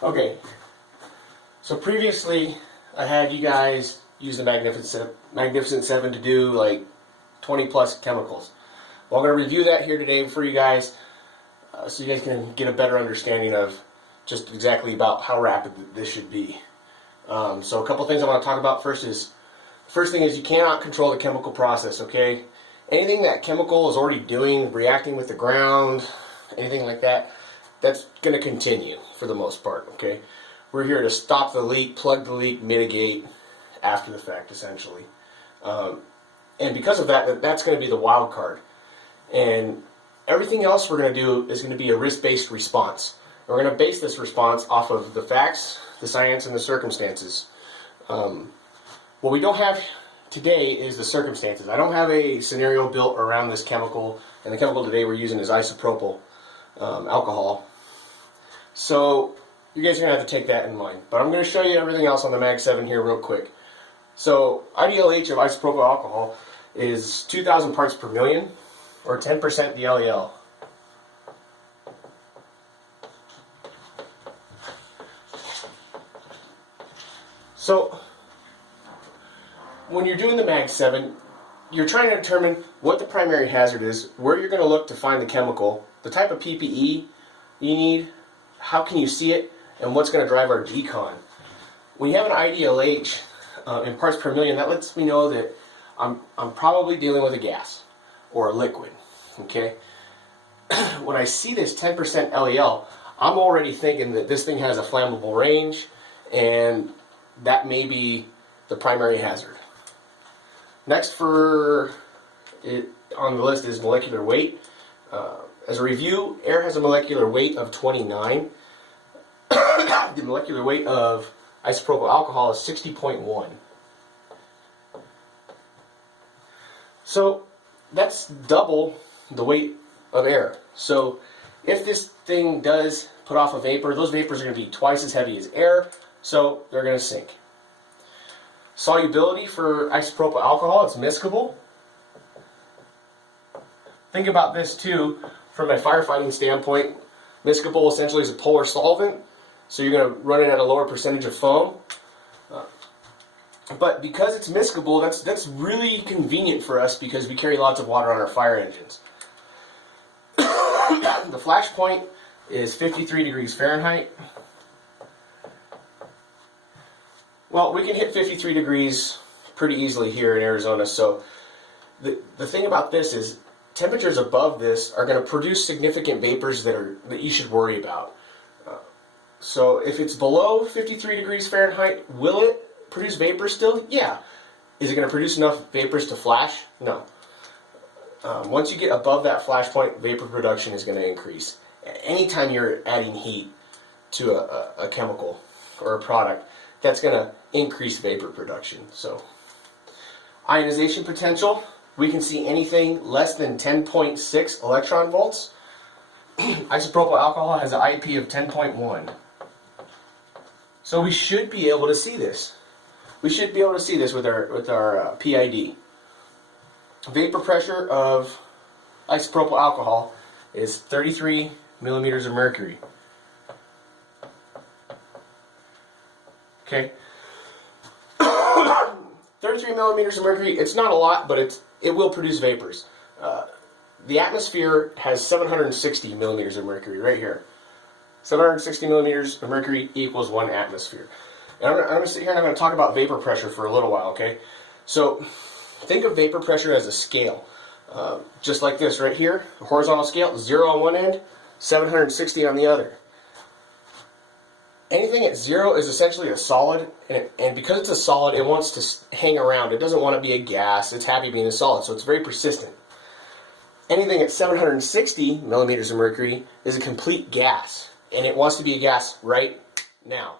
Okay, so previously I had you guys use the Magnificent 7 to do like 20 plus chemicals. Well, I'm going to review that here today for you guys so you guys can get a better understanding of just exactly about how rapid this should be. So a couple things I want to talk about first is, first thing is you cannot control the chemical process, okay? Anything that chemical is already doing, reacting with the ground, anything like that, that's going to continue for the most part, okay? We're here to stop the leak, plug the leak, mitigate after the fact, essentially. And because of that, that's going to be the wild card. And everything else we're going to do is going to be a risk-based response. And we're going to base this response off of the facts, the science, and the circumstances. What we don't have today is the circumstances. I don't have a scenario built around this chemical, and the chemical today we're using is isopropyl alcohol. So you guys are going to have to take that in mind. But I'm going to show you everything else on the Mag 7 here real quick. So IDLH of isopropyl alcohol is 2,000 parts per million, or 10% the LEL. So when you're doing the Mag 7, you're trying to determine what the primary hazard is, where you're going to look to find the chemical, the type of PPE you need, how can you see it, and what's going to drive our decon. When you have an IDLH in parts per million, that lets me know that I'm probably dealing with a gas or a liquid. Okay. When I see this 10% LEL, I'm already thinking that this thing has a flammable range, and that may be the primary hazard. Next for it on the list is molecular weight. As a review, air has a molecular weight of 29. The molecular weight of isopropyl alcohol is 60.1. So that's double the weight of air. So if this thing does put off a vapor, those vapors are going to be twice as heavy as air, so they're going to sink. Solubility for isopropyl alcohol, it's miscible. Think about this too from a firefighting standpoint. Miscible essentially is a polar solvent, so you're going to run it at a lower percentage of foam. But because it's miscible, that's really convenient for us because we carry lots of water on our fire engines. The flash point is 53 degrees Fahrenheit. Well, we can hit 53 degrees pretty easily here in Arizona, so the thing about this is temperatures above this are going to produce significant vapors that you should worry about. So if it's below 53 degrees Fahrenheit, will it produce vapors still? Yeah. Is it going to produce enough vapors to flash? No. Once you get above that flash point, vapor production is going to increase. Anytime you're adding heat to a chemical or a product, that's going to increase vapor production. So, ionization potential, we can see anything less than 10.6 electron volts. Isopropyl alcohol has an IP of 10.1. So we should be able to see this. We should be able to see this with our PID. Vapor pressure of isopropyl alcohol is 33 millimeters of mercury. Okay. 33 millimeters of mercury, it's not a lot, but it will produce vapors. The atmosphere has 760 millimeters of mercury right here. 760 millimeters of mercury equals 1 atmosphere. And I'm going to sit here and I'm going to talk about vapor pressure for a little while, okay? So think of vapor pressure as a scale. Just like this right here, a horizontal scale, 0 on one end, 760 on the other. Anything at 0 is essentially a solid, and because it's a solid, it wants to hang around. It doesn't want to be a gas. It's happy being a solid, so it's very persistent. Anything at 760 millimeters of mercury is a complete gas, and it wants to be a gas right now.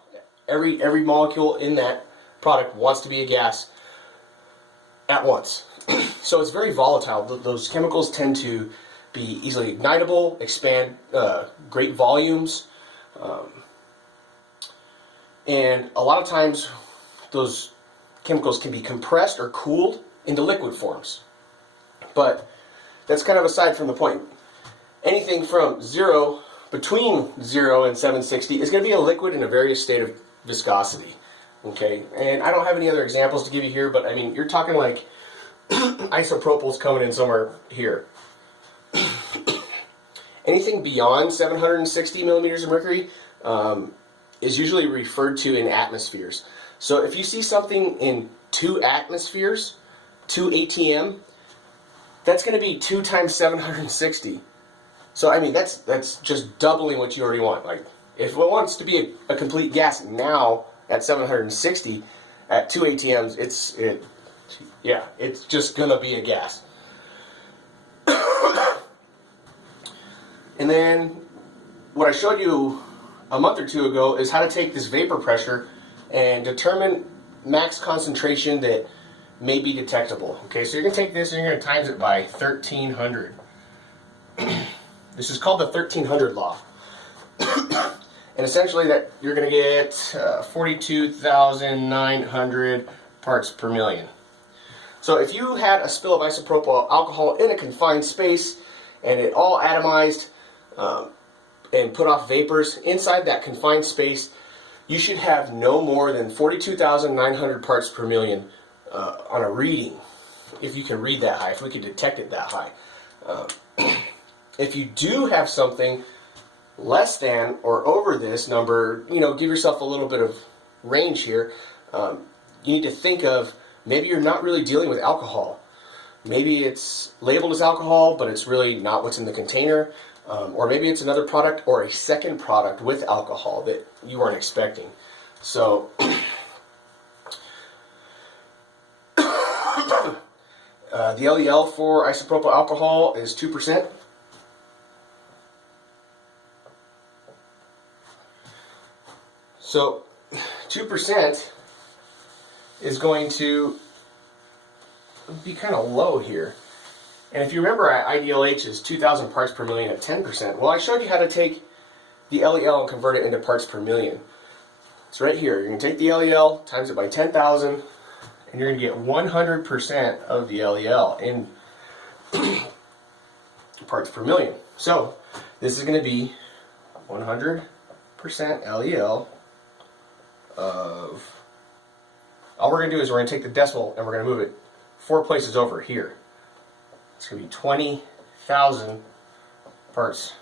Every molecule in that product wants to be a gas at once. So it's very volatile. Those chemicals tend to be easily ignitable, expand great volumes, and a lot of times those chemicals can be compressed or cooled into liquid forms. But that's kind of aside from the point. Anything from 0 between 0 and 760 is going to be a liquid in a various state of viscosity. Okay, and I don't have any other examples to give you here, but I mean, you're talking like isopropyl's coming in somewhere here. Anything beyond 760 millimeters of mercury is usually referred to in atmospheres. So if you see something in 2 atmospheres, 2 ATM, that's going to be 2 times 760. So I mean, that's just doubling what you already want. Like, if it wants to be a complete gas now at 760 at 2 ATMs, it's just gonna be a gas. And then what I showed you a month or two ago is how to take this vapor pressure and determine max concentration that may be detectable. Okay, so you're gonna take this and you're gonna times it by 1300. This is called the 1300 law. And essentially that you're going to get 42,900 parts per million. So if you had a spill of isopropyl alcohol in a confined space and it all atomized and put off vapors inside that confined space, you should have no more than 42,900 parts per million on a reading, if you can read that high, if we can detect it that high. If you do have something less than or over this number, you know, give yourself a little bit of range here. You need to think of, maybe you're not really dealing with alcohol. Maybe it's labeled as alcohol, but it's really not what's in the container. Or maybe it's another product or a second product with alcohol that you weren't expecting. So the LEL for isopropyl alcohol is 2%. So 2% is going to be kind of low here. And if you remember, IDLH is 2,000 parts per million at 10%. Well, I showed you how to take the LEL and convert it into parts per million. It's right here. You're going to take the LEL, times it by 10,000, and you're going to get 100% of the LEL in parts per million. So this is going to be 100% LEL of, all we're going to do is we're going to take the decimal and we're going to move it 4 places over here. It's going to be 20,000 parts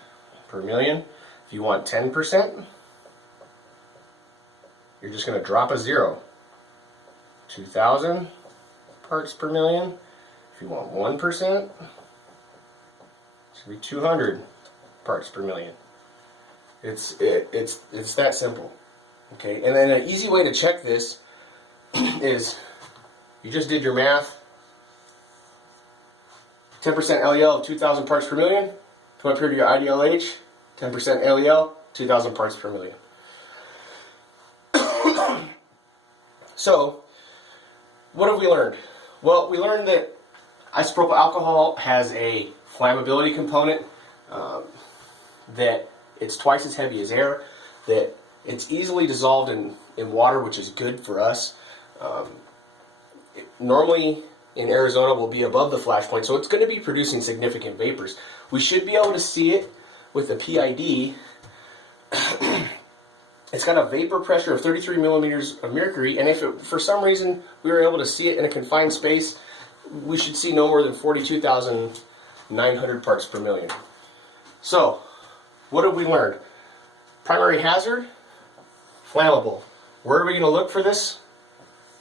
per million. If you want 10%, you're just going to drop a 0. 2,000 parts per million. If you want 1%, it's going to be 200 parts per million. It's that simple. Okay, and then an easy way to check this is you just did your math. 10% LEL of 2,000 parts per million. Come up here to your IDLH. 10% LEL, 2,000 parts per million. So, what have we learned? Well, we learned that isopropyl alcohol has a flammability component, that it's twice as heavy as air, that it's easily dissolved in water, which is good for us. Normally in Arizona will be above the flash point, so it's going to be producing significant vapors. We should be able to see it with the PID. It's got a vapor pressure of 33 millimeters of mercury, and if for some reason we were able to see it in a confined space, we should see no more than 42,900 parts per million. So, what have we learned? Primary hazard, flammable. Where are we going to look for this?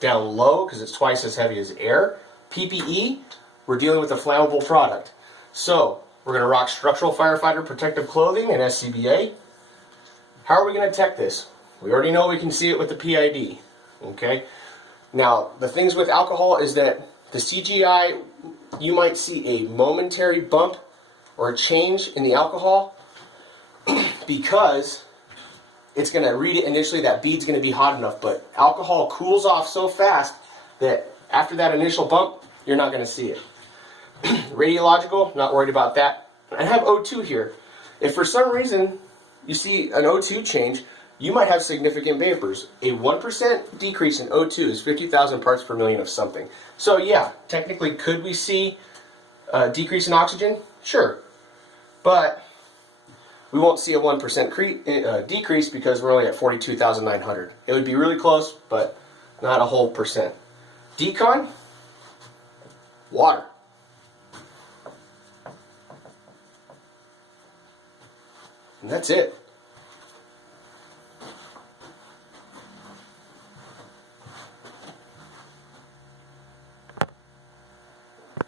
Down low, because it's twice as heavy as air. PPE, we're dealing with a flammable product. So, we're going to rock structural firefighter protective clothing and SCBA. How are we going to detect this? We already know we can see it with the PID. Okay? Now, the things with alcohol is that the CGI, you might see a momentary bump or a change in the alcohol because it's going to read it initially, that bead's going to be hot enough, but alcohol cools off so fast that after that initial bump, you're not going to see it. Radiological, not worried about that. I have O2 here. If for some reason you see an O2 change, you might have significant vapors. A 1% decrease in O2 is 50,000 parts per million of something. So yeah, technically could we see a decrease in oxygen? Sure. But we won't see a 1% decrease because we're only at 42,900. It would be really close, but not a whole percent. Decon, water. And that's it.